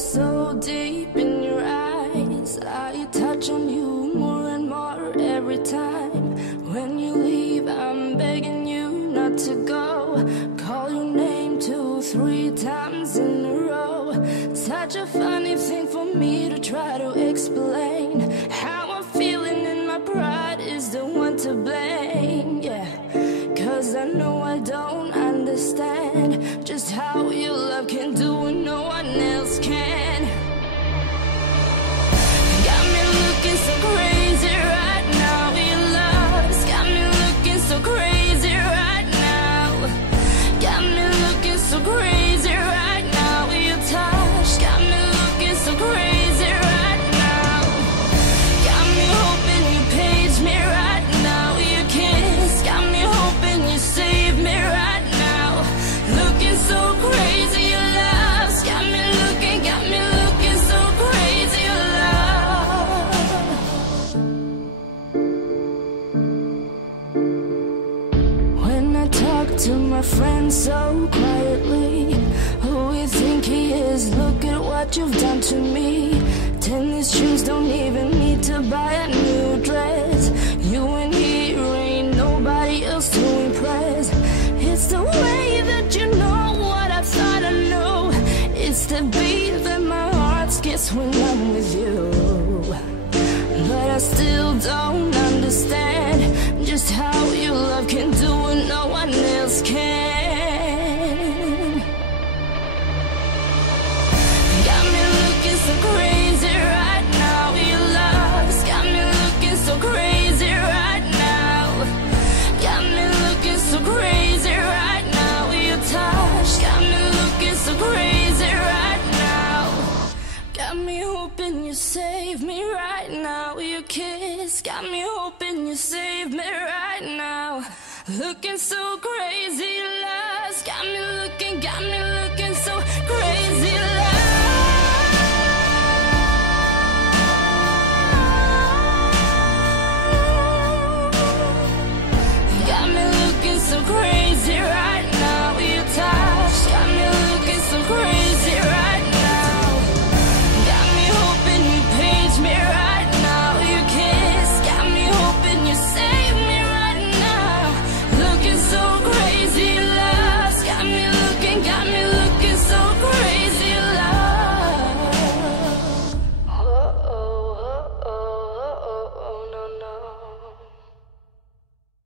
so deep in your eyes. I touch on you more and more every time. When you leave, I'm begging you not to go. Call your name 2, 3 times in a row. Such a funny thing for me to try to explain. How I'm feeling and my pride is the one to blame. Yeah, 'cause I know I don't understand just how your love can do what no one else can. Got me looking so crazy right now. Your love's got me looking so crazy right now. Got me looking so crazy right now. Your touch got me looking so crazy right now. Got me hoping you page me right now. Your kiss got me hoping you save me right now. Looking so crazy, your love's got me looking so crazy, your love. When I talk to my friends so quietly, who you think he is? Look at what you've done to me. Tennis shoes, don't even need to buy a new dress. You and here ain't nobody else to impress. It's the way that you know what I thought I knew. It's the beat that my heart skips when I'm with you. But I still don't understand just how your love can do what no one else can. Got me looking so crazy right now. Your love's got me looking so crazy right now. Got me looking so crazy right now. Your touch got me looking so crazy right now. Got me hoping you save me right now. Your kiss got me hoping you save me right now. Looking so crazy, your love's got me looking